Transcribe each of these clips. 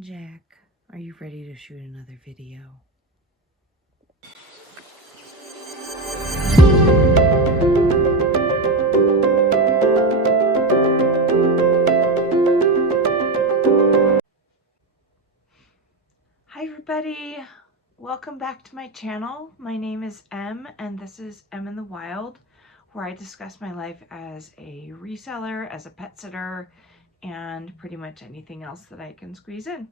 Jack, are you ready to shoot another video? Hi everybody, welcome back to my channel. My name is Em and this is Em in the Wild, where I discuss my life as a reseller, as a pet sitter, and pretty much anything else that I can squeeze in.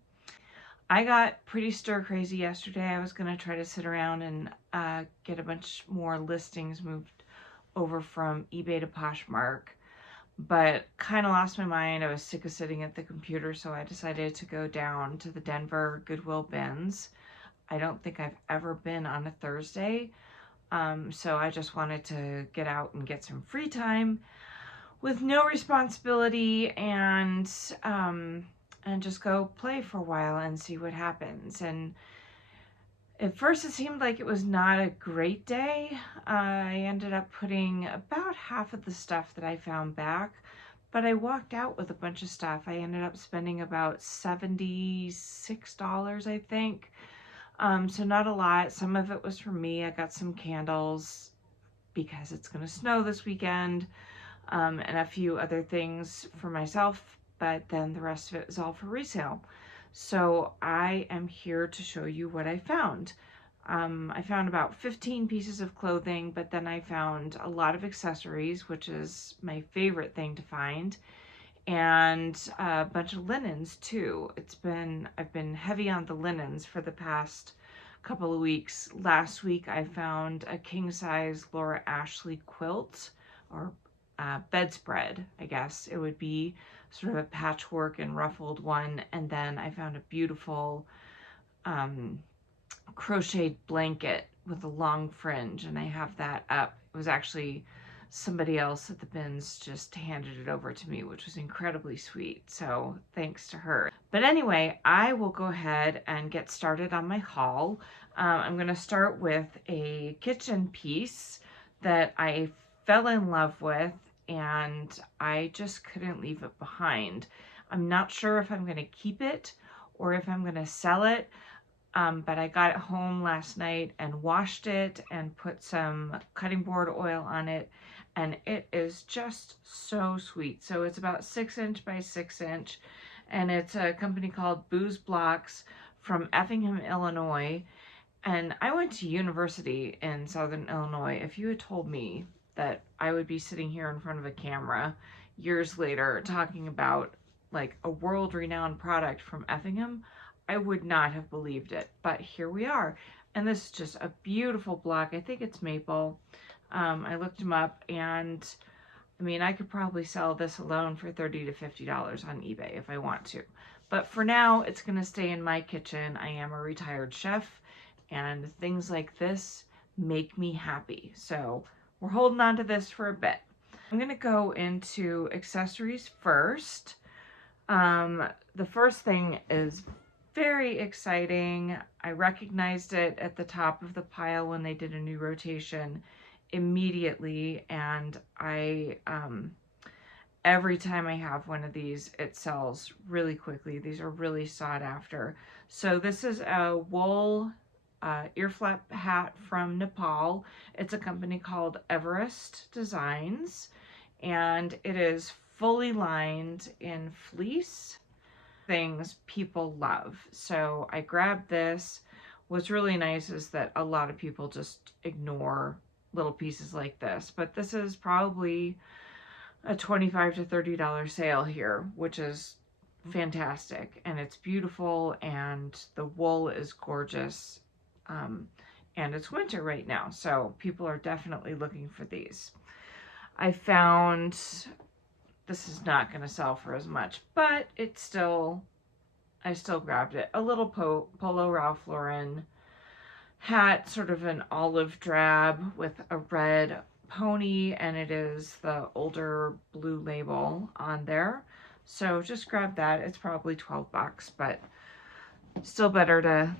I got pretty stir crazy yesterday. I was going to try to sit around and get a bunch more listings moved over from eBay to Poshmark, but kind of lost my mind. I was sick of sitting at the computer, so I decided to go down to the Denver Goodwill bins. I don't think I've ever been on a Thursday, so I just wanted to get out and get some free time with no responsibility and just go play for a while and see what happens. And at first it seemed like it was not a great day. I ended up putting about half of the stuff that I found back, but I walked out with a bunch of stuff. I ended up spending about $76, I think. So not a lot. Some of it was for me. I got some candles because it's going to snow this weekend. And a few other things for myself, but then the rest of it is all for resale. So I am here to show you what I found. I found about 15 pieces of clothing, but then I found a lot of accessories, which is my favorite thing to find, and a bunch of linens too. I've been heavy on the linens for the past couple of weeks. Last week I found a king-size Laura Ashley quilt, or bedspread, I guess it would be, sort of a patchwork and ruffled one. And then I found a beautiful crocheted blanket with a long fringe, and I have that up. It was actually somebody else at the bins just handed it over to me, which was incredibly sweet, so thanks to her. But anyway, I will go ahead and get started on my haul. I'm going to start with a kitchen piece that I fell in love with, and I just couldn't leave it behind. I'm not sure if I'm going to keep it or if I'm going to sell it, but I got it home last night and washed it and put some cutting board oil on it, and it is just so sweet. So it's about 6" by 6", and it's a company called Booze Blocks from Effingham, Illinois. And I went to university in Southern Illinois. If you had told me that I would be sitting here in front of a camera years later talking about like a world-renowned product from Effingham, I would not have believed it. But here we are. And this is just a beautiful block. I think it's maple. I looked them up, and I mean, I could probably sell this alone for $30 to $50 on eBay if I want to. But for now, it's going to stay in my kitchen. I am a retired chef, and things like this make me happy. So we're holding on to this for a bit. I'm going to go into accessories first. The first thing is very exciting. I recognized it at the top of the pile when they did a new rotation immediately, and every time I have one of these, it sells really quickly. These are really sought after. So this is a wool ear flap hat from Nepal. It's a company called Everest Designs, and it is fully lined in fleece. Things people love. So I grabbed this. What's really nice is that a lot of people just ignore little pieces like this, but this is probably a $25 to $30 sale here, which is fantastic, and it's beautiful, and the wool is gorgeous, and it's winter right now, so people are definitely looking for these. I found this is not going to sell for as much, but I still grabbed it. A little Polo Ralph Lauren hat, sort of an olive drab with a red pony, and it is the older blue label on there. So just grab that. It's probably 12 bucks, but still better to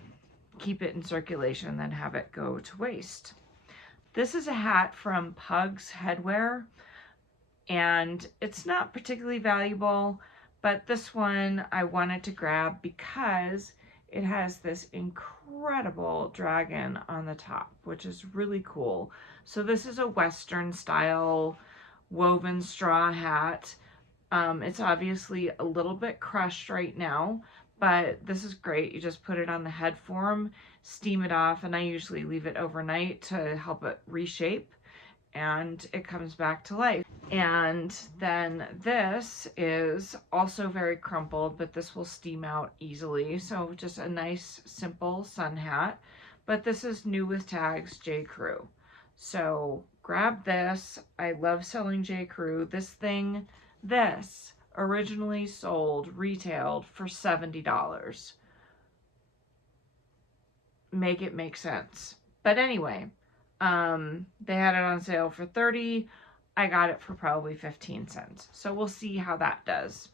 keep it in circulation than have it go to waste. This is a hat from Pug's Headwear, and it's not particularly valuable, But this one I wanted to grab because it has this incredible dragon on the top, which is really cool. So this is a Western style woven straw hat. It's obviously a little bit crushed right now, but this is great. You just put it on the head form, steam it off, and I usually leave it overnight to help it reshape, and it comes back to life. And then this is also very crumpled, but this will steam out easily. So just a nice, simple sun hat. But this is new with tags, J. Crew. So grab this. I love selling J. Crew. This originally sold, retailed for $70. Make it make sense. But anyway, they had it on sale for $30. I got it for probably 15 cents. So we'll see how that does.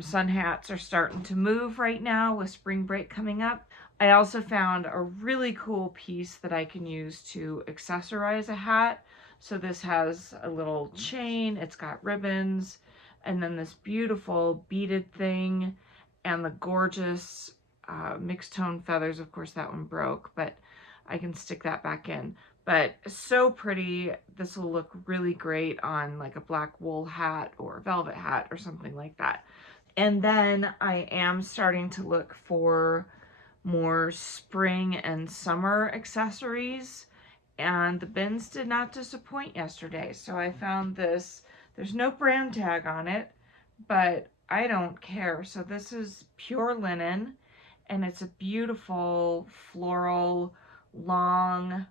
Sun hats are starting to move right now with spring break coming up. I also found a really cool piece that I can use to accessorize a hat. So this has a little chain, it's got ribbons, and then this beautiful beaded thing, and the gorgeous mixed tone feathers. Of course that one broke, but I can stick that back in. But so pretty. This will look really great on like a black wool hat or a velvet hat or something like that. And then I am starting to look for more spring and summer accessories, and the bins did not disappoint yesterday. So I found this. There's no brand tag on it, but I don't care. So this is pure linen, and it's a beautiful floral long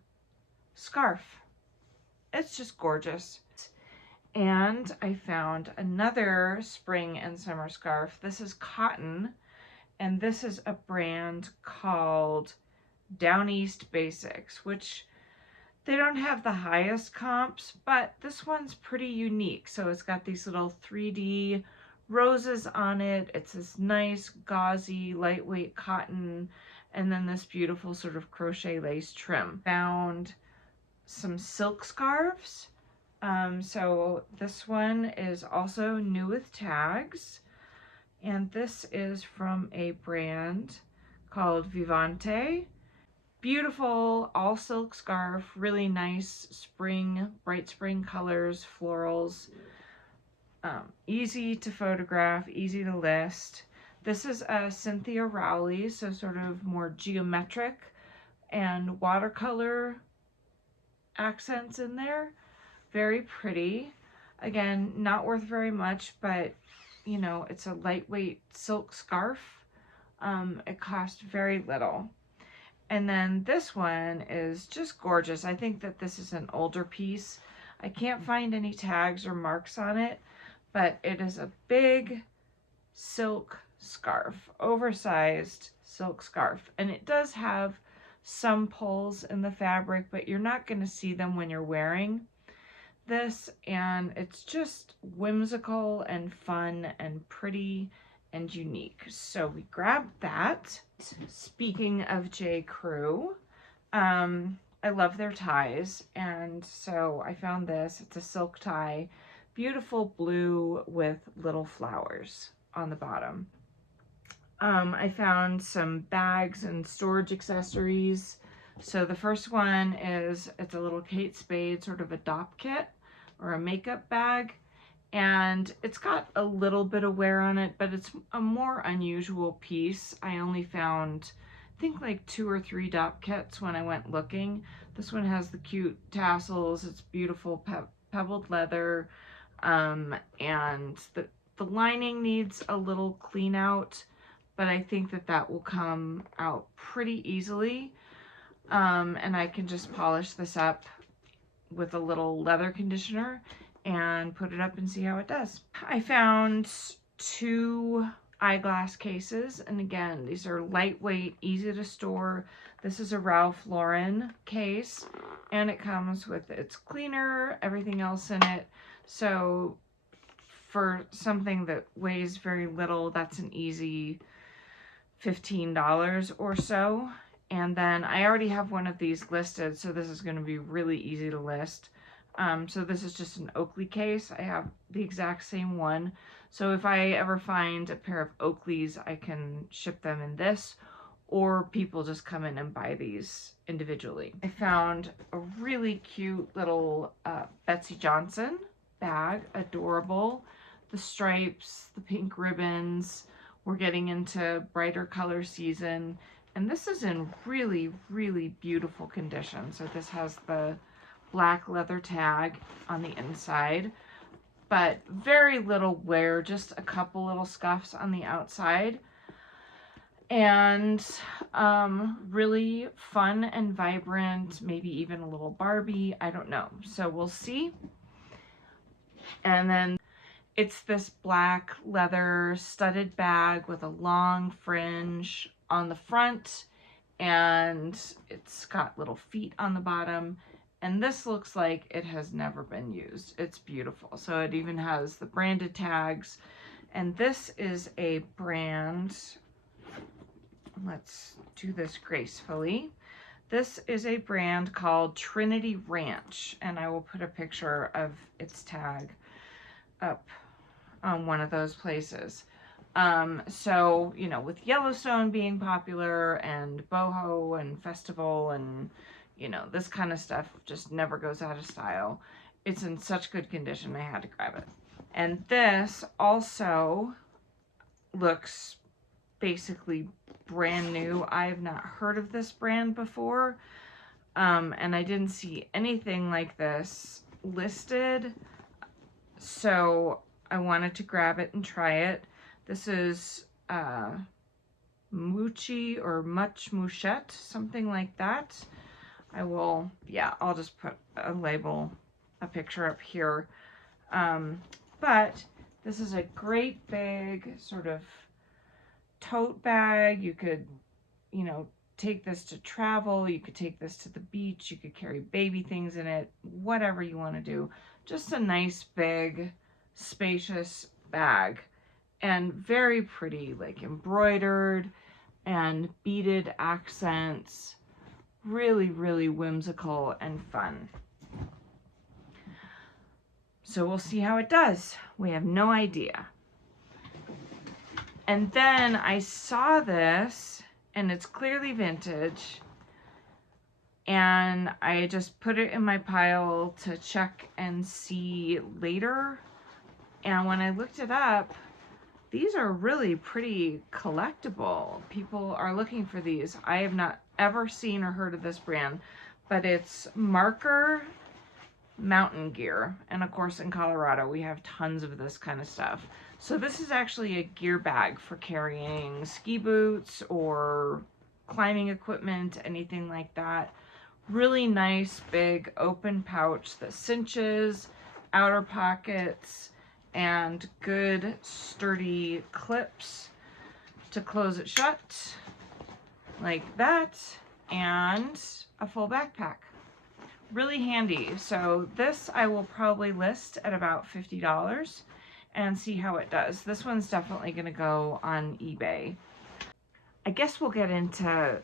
scarf. It's just gorgeous. And I found another spring and summer scarf. This is cotton, and this is a brand called Down East Basics, which they don't have the highest comps, but this one's pretty unique. So it's got these little 3D roses on it. It's this nice gauzy lightweight cotton, and then this beautiful sort of crochet lace trim. Found some silk scarves. So this one is also new with tags, and this is from a brand called Vivante. Beautiful all silk scarf, really nice spring, bright spring colors, florals, easy to photograph, easy to list. This is a Cynthia Rowley, so sort of more geometric and watercolor accents in there. Very pretty. Again, not worth very much, but you know, it's a lightweight silk scarf. It cost very little. And then this one is just gorgeous. I think that this is an older piece. I can't find any tags or marks on it, but it is a big silk scarf, oversized silk scarf. And it does have some pulls in the fabric, but you're not going to see them when you're wearing this, and it's just whimsical and fun and pretty and unique. So we grabbed that. Speaking of J. Crew, I love their ties, and so I found this. It's a silk tie, beautiful blue with little flowers on the bottom. I found some bags and storage accessories. So the first one is, it's a little Kate Spade sort of a dop kit or a makeup bag, and it's got a little bit of wear on it, but it's a more unusual piece. I only found, I think, like 2 or 3 dop kits when I went looking. This one has the cute tassels. It's beautiful pebbled leather, and the lining needs a little clean out, but I think that that will come out pretty easily. And I can just polish this up with a little leather conditioner and put it up and see how it does. I found 2 eyeglass cases, and again, these are lightweight, easy to store. This is a Ralph Lauren case, and it comes with its cleaner, everything else in it. So for something that weighs very little, that's an easy $15 or so. And then I already have one of these listed, so this is going to be really easy to list. So this is just an Oakley case. I have the exact same one. So if I ever find a pair of Oakleys, I can ship them in this, or people just come in and buy these individually. I found a really cute little Betsy Johnson bag, adorable. The stripes, the pink ribbons. We're getting into brighter color season. And this is in really, really beautiful condition. So this has the black leather tag on the inside, but very little wear, just a couple little scuffs on the outside. And really fun and vibrant, maybe even a little Barbie, I don't know. So we'll see. And then it's this black leather studded bag with a long fringe on the front, and it's got little feet on the bottom. And this looks like it has never been used. It's beautiful. So it even has the branded tags. And this is a brand, let's do this gracefully. This is a brand called Trinity Ranch, and I will put a picture of its tag up on one of those places. So, you know, with Yellowstone being popular and boho and festival and, you know, this kind of stuff just never goes out of style. It's in such good condition, I had to grab it. And this also looks basically brand new. I have not heard of this brand before, and I didn't see anything like this listed, so I wanted to grab it and try it. This is Moochie or Much Mouchette, something like that. I will, yeah, I'll just put a label, a picture up here. But this is a great big sort of tote bag. You could, you know, take this to travel. You could take this to the beach. You could carry baby things in it, whatever you want to do. Just a nice, big, spacious bag. And very pretty, like embroidered and beaded accents. Really, really whimsical and fun. So we'll see how it does. We have no idea. And then I saw this, and it's clearly vintage, and I just put it in my pile to check and see later. And when I looked it up, these are really pretty collectible. People are looking for these. I have not ever seen or heard of this brand, but it's Marker Mountain Gear. And of course, in Colorado, we have tons of this kind of stuff. So this is actually a gear bag for carrying ski boots or climbing equipment, anything like that. Really nice, big, open pouch that cinches, outer pockets, and good sturdy clips to close it shut like that, and a full backpack. Really handy. So this I will probably list at about $50 and see how it does. This one's definitely going to go on eBay. I guess we'll get into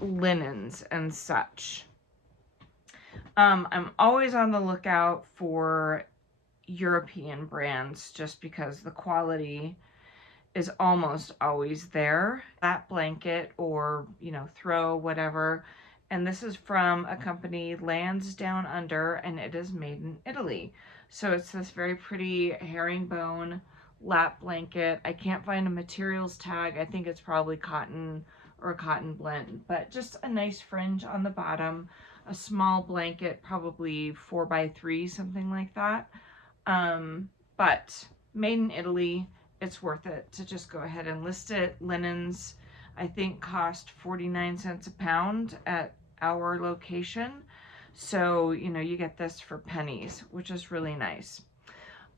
linens and such. I'm always on the lookout for European brands just because the quality is almost always there. That blanket or, you know, throw, whatever. And this is from a company, Lands Down Under, and it is made in Italy. So it's this very pretty herringbone lap blanket. I can't find a materials tag. I think it's probably cotton or a cotton blend, but just a nice fringe on the bottom, a small blanket, probably 4x3, something like that. But made in Italy, it's worth it to just go ahead and list it. Linens, I think, cost 49 cents a pound at our location. So, you know, you get this for pennies, which is really nice.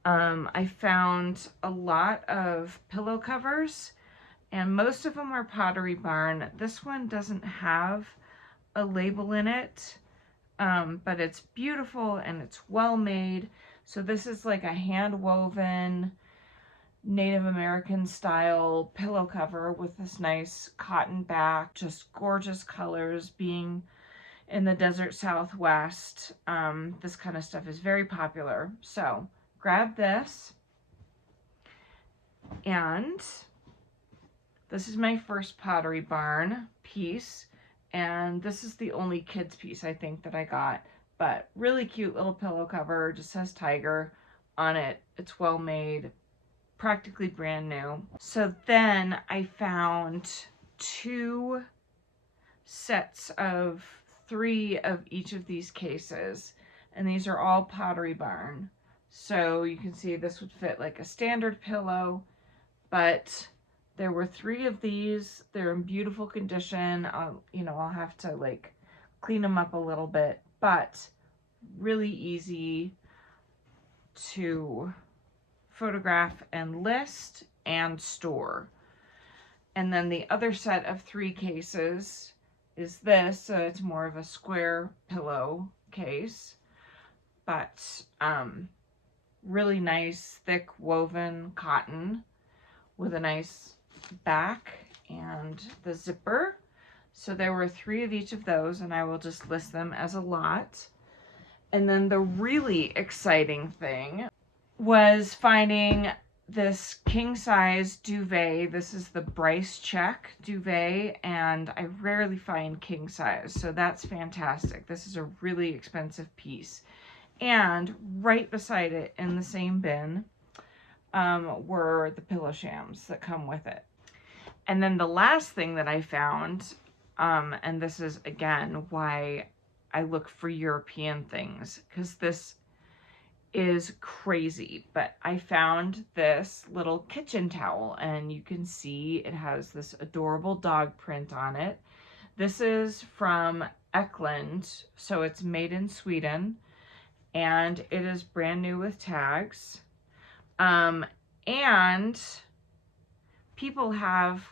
I found a lot of pillow covers, and most of them are Pottery Barn. This one doesn't have a label in it, but it's beautiful and it's well made. So this is like a hand-woven Native American style pillow cover with this nice cotton back, just gorgeous colors being in the desert Southwest. This kind of stuff is very popular. So grab this, and this is my first Pottery Barn piece, and this is the only kids piece I think that I got, but really cute little pillow cover, just says tiger on it. It's well made, practically brand new. So then I found 2 sets of 3 of each of these cases, and these are all Pottery Barn. So you can see this would fit like a standard pillow, but there were 3 of these. They're in beautiful condition. I'll have to like clean them up a little bit, but really easy to photograph and list and store. And then the other set of 3 cases is this, so it's more of a square pillow case, but really nice thick woven cotton with a nice back and the zipper. So there were 3 of each of those, and I will just list them as a lot. And then the really exciting thing was finding this king size duvet. This is the Bryce check duvet, and I rarely find king size, so that's fantastic. This is a really expensive piece. And right beside it in the same bin were the pillow shams that come with it. And then the last thing that I found, and this is again why I look for European things, because this is crazy, but I found this little kitchen towel, and you can see it has this adorable dog print on it. This is from Eklund, so it's made in Sweden, and it is brand new with tags. And people have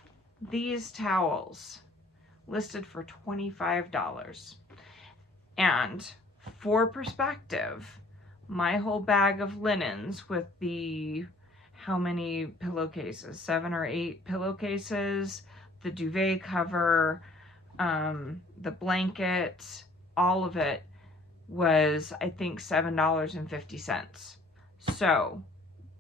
these towels listed for $25. And for perspective, my whole bag of linens with the, how many pillowcases? 7 or 8 pillowcases, the duvet cover, the blanket, all of it was, I think, $7.50. So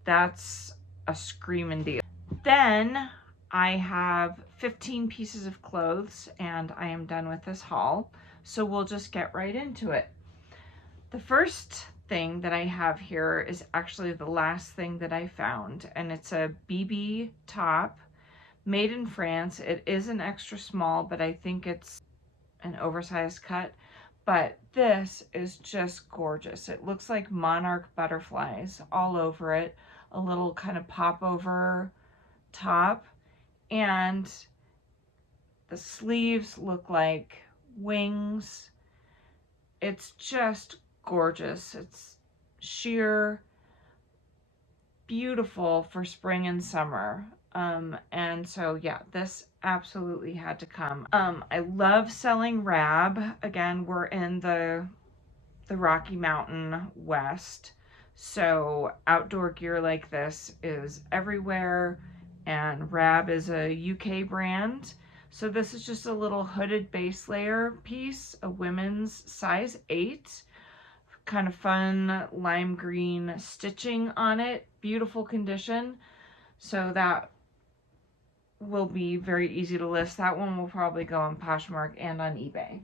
that's a screaming deal. Then I have 15 pieces of clothes, and I am done with this haul. So we'll just get right into it. The first thing that I have here is actually the last thing that I found, and it's a BB top made in France. It is an extra small, but I think it's an oversized cut. But this is just gorgeous. It looks like monarch butterflies all over it, a little kind of pop over top, and the sleeves look like wings. It's just gorgeous. It's sheer, beautiful for spring and summer. And so yeah, this absolutely had to come. I love selling rab. Again, we're in the Rocky Mountain West, so outdoor gear like this is everywhere, and rab is a UK brand. So this is just a little hooded base layer piece, a women's size 8, kind of fun lime green stitching on it, beautiful condition. So that will be very easy to list. That one will probably go on Poshmark and on eBay.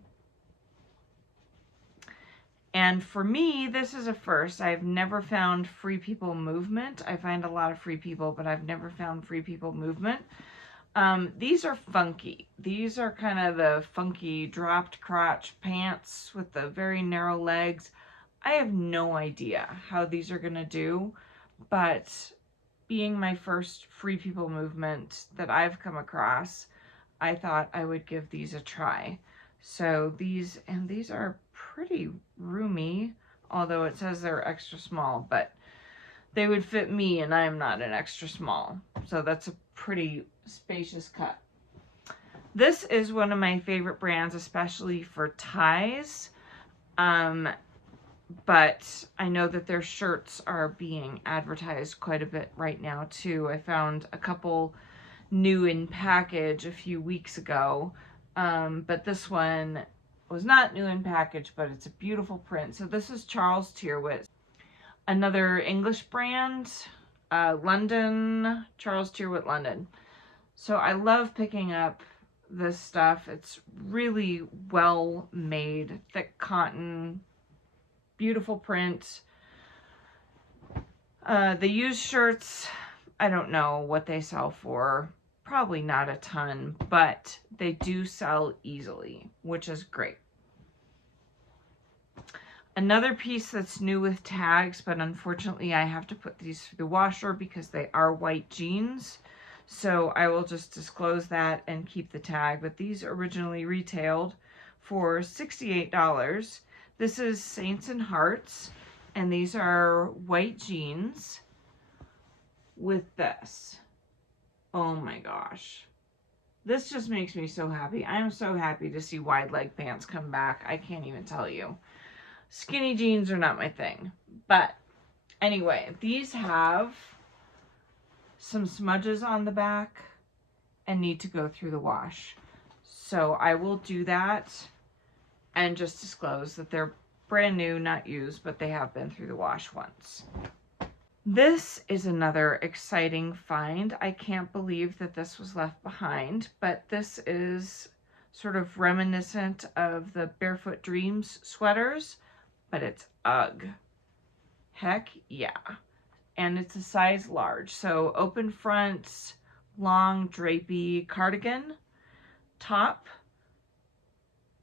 And for me, this is a first. I've never found Free People Movement. I find a lot of Free People, but I've never found Free People Movement. These are funky. These are kind of the funky dropped crotch pants with the very narrow legs. I have no idea how these are going to do, but being my first Free People Movement that I've come across, I thought I would give these a try. So these are pretty roomy, although it says they're extra small, but they would fit me, and I am not an extra small. So that's a pretty spacious cut. This is one of my favorite brands, especially for ties. But I know that their shirts are being advertised quite a bit right now too. I found a couple new in package a few weeks ago. But this one was not new in package, but it's a beautiful print. So this is Charles Tyrwhitt, another English brand, London, Charles Tyrwhitt, London. So I love picking up this stuff. It's really well made, thick cotton, beautiful print. The used shirts, I don't know what they sell for. Probably not a ton, but they do sell easily, which is great. Another piece that's new with tags, but unfortunately I have to put these through the washer because they are white jeans. So I will just disclose that and keep the tag. But these originally retailed for $68. This is Saints and Hearts, and these are white jeans with this. Oh my gosh. This just makes me so happy. I am so happy to see wide leg pants come back. I can't even tell you. Skinny jeans are not my thing. But anyway, these have some smudges on the back and need to go through the wash. So I will do that and just disclose that they're brand new, not used, but they have been through the wash once. This is another exciting find. I can't believe that this was left behind, but this is sort of reminiscent of the Barefoot Dreams sweaters, but it's UGG. Heck yeah. And it's a size large. So open fronts, long drapey cardigan, top,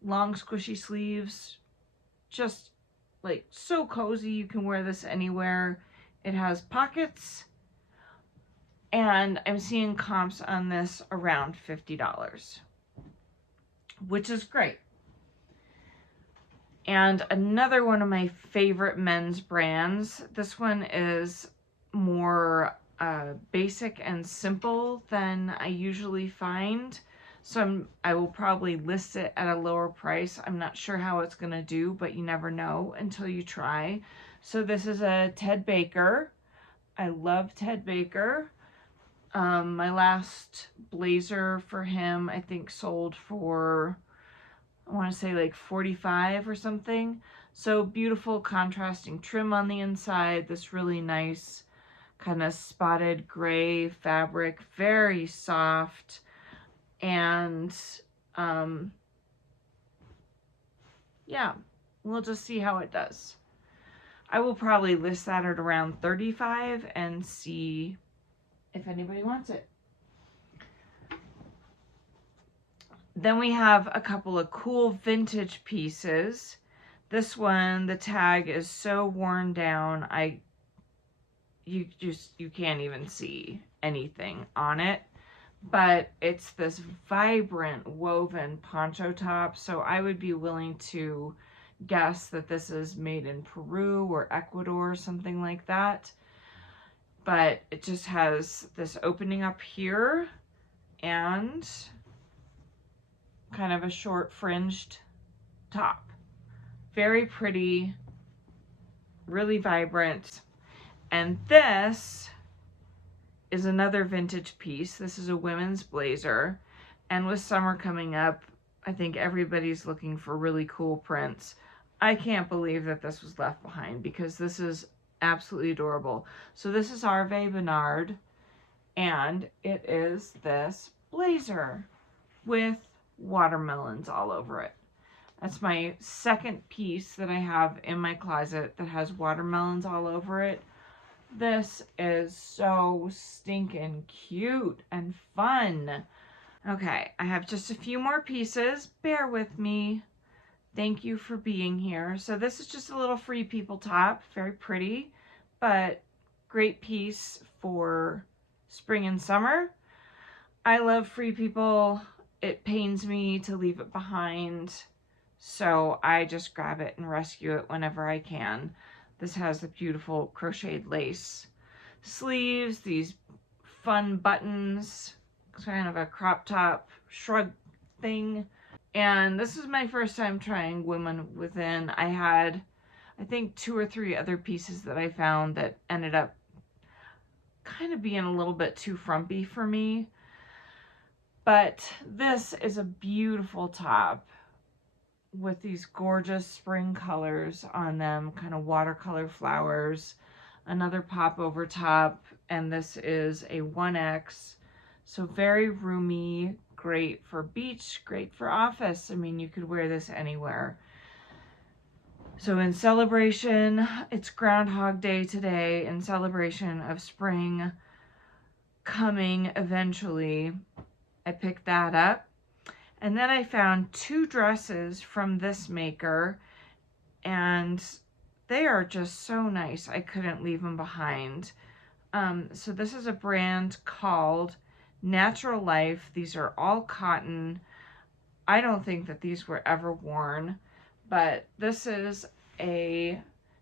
long squishy sleeves, just like so cozy. You can wear this anywhere. It has pockets, and I'm seeing comps on this around $50, which is great. And another one of my favorite men's brands, this one is more basic and simple than I usually find. So I will probably list it at a lower price. I'm not sure how it's going to do, but you never know until you try. So this is a Ted Baker. I love Ted Baker. My last blazer for him, I think sold for, I want to say like 45 or something. So beautiful contrasting trim on the inside. This really nice kind of spotted gray fabric, very soft. And yeah, we'll just see how it does. I will probably list that at around 35 and see if anybody wants it. Then we have a couple of cool vintage pieces. This one, the tag is so worn down, you can't even see anything on it. But it's this vibrant woven poncho top, so I would be willing to guess that this is made in Peru or Ecuador or something like that. But it just has this opening up here and kind of a short fringed top. Very pretty, really vibrant. And this is another vintage piece. This is a women's blazer. And with summer coming up, I think everybody's looking for really cool prints. I can't believe that this was left behind because this is absolutely adorable. So this is Hervé Bernard, and it is this blazer with watermelons all over it. That's my second piece that I have in my closet that has watermelons all over it. This is so stinking cute and fun. Okay, I have just a few more pieces. Bear with me. Thank you for being here. So this is just a little Free People top. Very pretty, but great piece for spring and summer. I love Free People. It pains me to leave it behind, so I just grab it and rescue it whenever I can. This has the beautiful crocheted lace sleeves, these fun buttons, kind of a crop top shrug thing. And this is my first time trying Women Within. I had, I think, 2 or 3 other pieces that I found that ended up kind of being a little bit too frumpy for me. But this is a beautiful top. with these gorgeous spring colors on them, kind of watercolor flowers. Another pop over top, and this is a 1X. So very roomy, great for beach, great for office. I mean, you could wear this anywhere. So in celebration, it's Groundhog Day today, in celebration of spring coming eventually, I picked that up. And then I found 2 dresses from this maker, and they are just so nice. I couldn't leave them behind. So this is a brand called Natural Life. These are all cotton. I don't think that these were ever worn, but this is a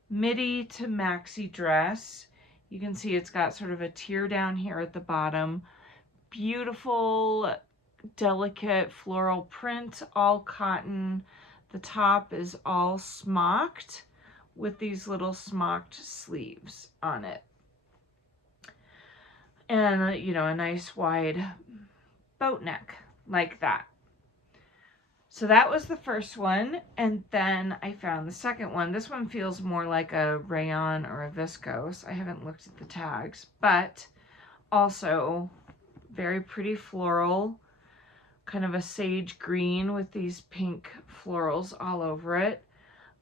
midi to maxi dress. You can see it's got sort of a tier down here at the bottom. Beautiful, delicate floral print, all cotton. The top is all smocked with these little smocked sleeves on it. And, you know, a nice wide boat neck like that. So that was the first one, and then I found the second one. This one feels more like a rayon or a viscose. I haven't looked at the tags, but also very pretty floral, kind of a sage green with these pink florals all over it.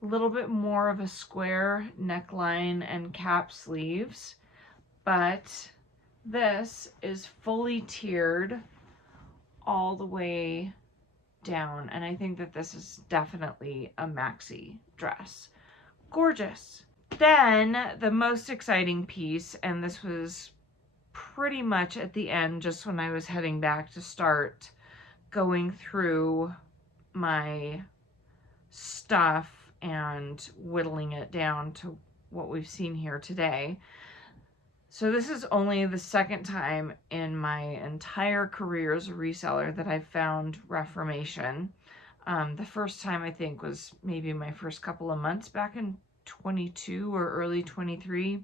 A little bit more of a square neckline and cap sleeves, but this is fully tiered all the way down, and I think that this is definitely a maxi dress. Gorgeous. Then the most exciting piece, and this was pretty much at the end, just when I was heading back to start going through my stuff and whittling it down to what we've seen here today. So this is only the second time in my entire career as a reseller that I've found Reformation. The first time, I think, was maybe my first couple of months back in 22 or early 23.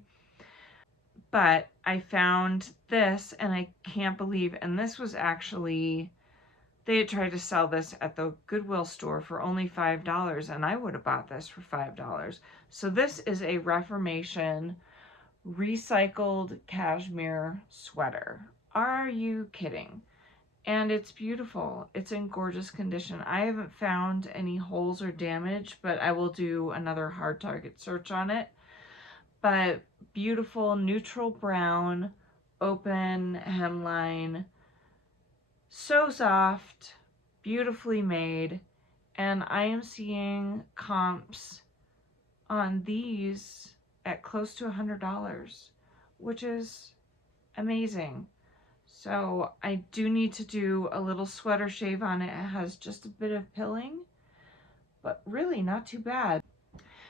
But I found this, and I can't believe, and this was actually, they had tried to sell this at the Goodwill store for only $5, and I would have bought this for $5. So this is a Reformation recycled cashmere sweater. Are you kidding? And it's beautiful. It's in gorgeous condition. I haven't found any holes or damage, but I will do another hard target search on it. But beautiful neutral brown, open hemline, so soft, beautifully made, and I am seeing comps on these at close to $100, which is amazing. So I do need to do a little sweater shave on it. It has just a bit of pilling, but really not too bad.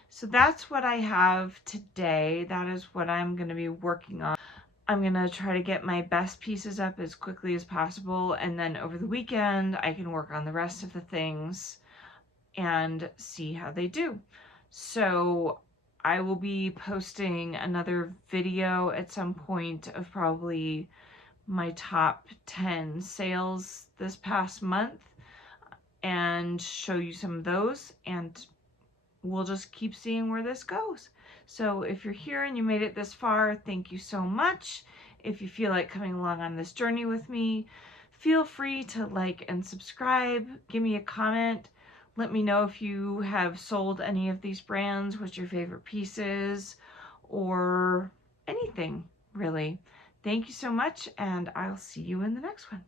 So that's what I have today. That is what I'm going to be working on. I'm going to try to get my best pieces up as quickly as possible, and then over the weekend I can work on the rest of the things and see how they do. So I will be posting another video at some point of probably my top 10 sales this past month and show you some of those, and we'll just keep seeing where this goes. So if you're here and you made it this far, thank you so much. If you feel like coming along on this journey with me, feel free to like and subscribe. Give me a comment. Let me know if you have sold any of these brands, what's your favorite pieces, or anything, really. Thank you so much, and I'll see you in the next one.